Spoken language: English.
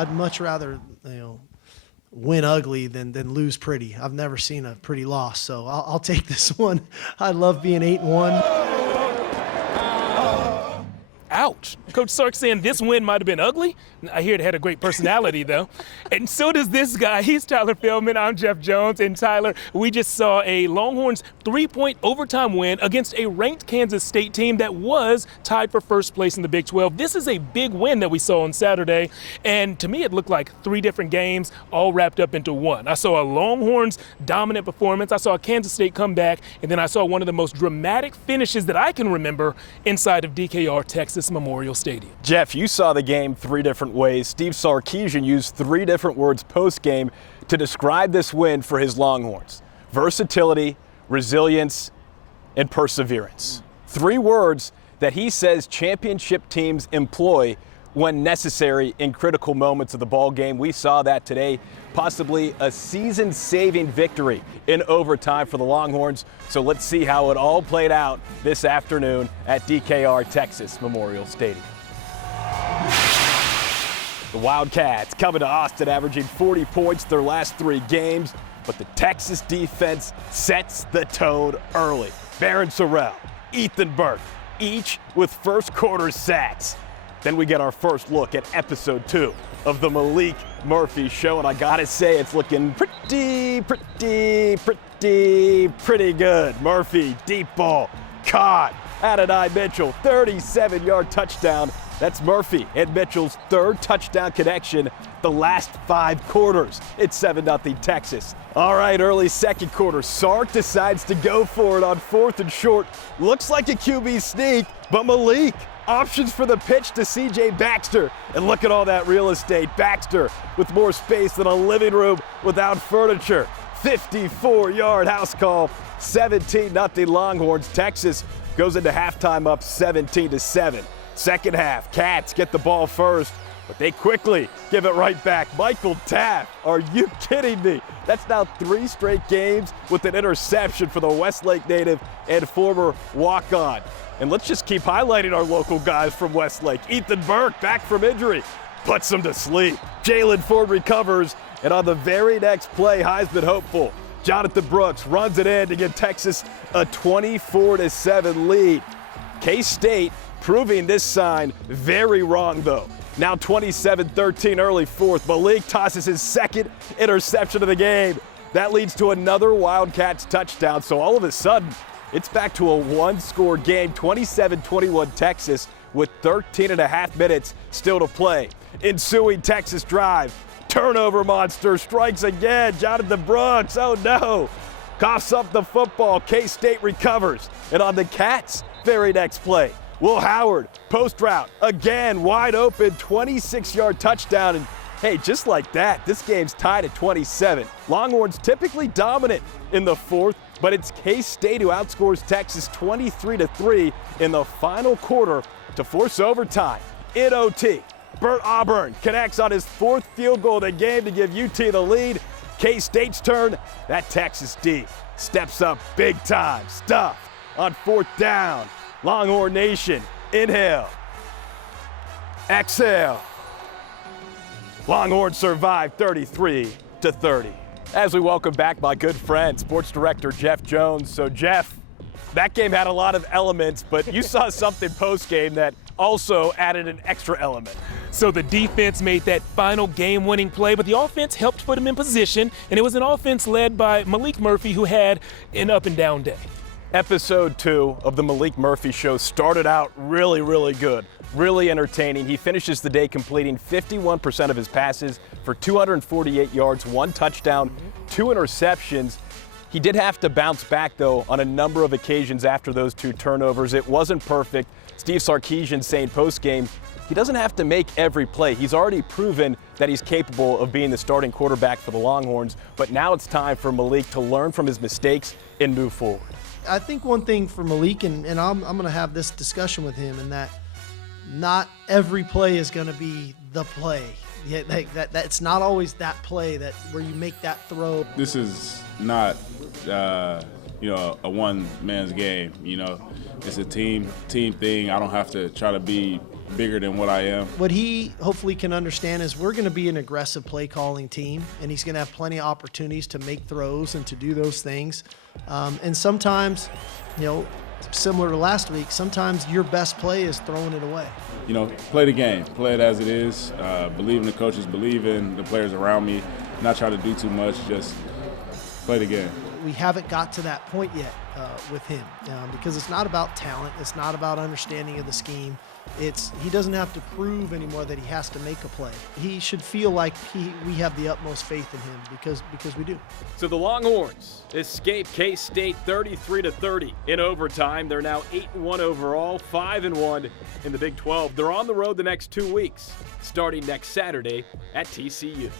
I'd much rather, win ugly than lose pretty. I've never seen a pretty loss, so I'll take this one. I love being 8-1. Ouch. Coach Sark saying this win might have been ugly. I hear it had a great personality, though. And so does this guy. He's Tyler Feldman. I'm Jeff Jones. And Tyler, we just saw a Longhorns 3-point overtime win against a ranked Kansas State team that was tied for first place in the Big 12. This is a big win that we saw on Saturday. And to me, it looked like 3 different games all wrapped up into one. I saw a Longhorns dominant performance. I saw a Kansas State comeback. And then I saw one of the most dramatic finishes that I can remember inside of DKR-Texas Memorial Stadium. Jeff, you saw the game 3 different ways. Steve Sarkisian used 3 different words post-game to describe this win for his Longhorns: versatility, resilience, and perseverance. 3 words that he says championship teams employ when necessary in critical moments of the ball game. We saw that today, possibly a season-saving victory in overtime for the Longhorns. So let's see how it all played out this afternoon at DKR-Texas Memorial Stadium. The Wildcats coming to Austin, averaging 40 points their last 3 games, but the Texas defense sets the tone early. Barron Sorrell, Ethan Burke, each with first quarter sacks. Then we get our first look at episode 2 of the Malik Murphy Show, and I gotta say, it's looking pretty good. Murphy, deep ball, caught. Adonai Mitchell, 37-yard touchdown. That's Murphy and Mitchell's 3rd touchdown connection the last 5 quarters. It's 7-0 Texas. All right, early second quarter, Sark decides to go for it on 4th and short. Looks like a QB sneak, but Malik options for the pitch to C.J. Baxter. And look at all that real estate. Baxter with more space than a living room without furniture. 54-yard house call, 17-0 Longhorns. Texas goes into halftime up 17-7. Second half, Cats get the ball first, but they quickly give it right back. Michael Taft, are you kidding me? That's now 3 straight games with an interception for the Westlake native and former walk-on. And let's just keep highlighting our local guys from Westlake. Ethan Burke, back from injury, puts him to sleep. Jalen Ford recovers, and on the very next play, Heisman hopeful Jonathan Brooks runs it in to give Texas a 24-7 lead. K-State proving this sign very wrong, though. Now 27-13 early 4th. Malik tosses his 2nd interception of the game. That leads to another Wildcats touchdown. So all of a sudden, it's back to a 1-score game, 27-21 Texas, with 13.5 minutes still to play. Ensuing Texas drive. Turnover monster strikes again. Jonathan Brooks, oh no. Coughs up the football. K-State recovers. And on the Cats' very next play, Will Howard, post route, again wide open, 26-yard touchdown. And hey, just like that, this game's tied at 27. Longhorns typically dominant in the 4th, but it's K-State who outscores Texas 23-3 in the final quarter to force overtime. In OT, Bert Auburn connects on his 4th field goal of the game to give UT the lead. K-State's turn. That Texas D steps up big time. Stuff on 4th down. Longhorn Nation, inhale, exhale. Longhorns survive 33-30. As we welcome back my good friend, sports director Jeff Jones. So Jeff, that game had a lot of elements, but you saw something post-game that also added an extra element. So the defense made that final game-winning play, but the offense helped put him in position, and it was an offense led by Malik Murphy, who had an up-and-down day. Episode 2 of the Malik Murphy Show started out really good, really entertaining. He finishes the day completing 51% of his passes for 248 yards, 1 touchdown, 2 interceptions. He did have to bounce back, though, on a number of occasions after those 2 turnovers. It wasn't perfect. Steve Sarkisian saying post-game, he doesn't have to make every play. He's already proven that he's capable of being the starting quarterback for the Longhorns, but now it's time for Malik to learn from his mistakes and move forward. I think one thing for Malik, and I'm going to have this discussion with him, and that not every play is going to be the play. Yeah, that's not always that play that where you make that throw. This is not, a one man's game. It's a team thing. I don't have to try to be bigger than what I am. What he hopefully can understand is we're going to be an aggressive play calling team, and he's going to have plenty of opportunities to make throws and to do those things. And sometimes, similar to last week, sometimes your best play is throwing it away. Play the game, play it as it is, believe in the coaches, believe in the players around me, not try to do too much, just play the game. We haven't got to that point yet with him because it's not about talent. It's not about understanding of the scheme. He doesn't have to prove anymore that he has to make a play. He should feel like we have the utmost faith in him because we do. So the Longhorns escape K-State 33-30 in overtime. They're now 8-1 overall, 5-1 in the Big 12. They're on the road the next 2 weeks, starting next Saturday at TCU.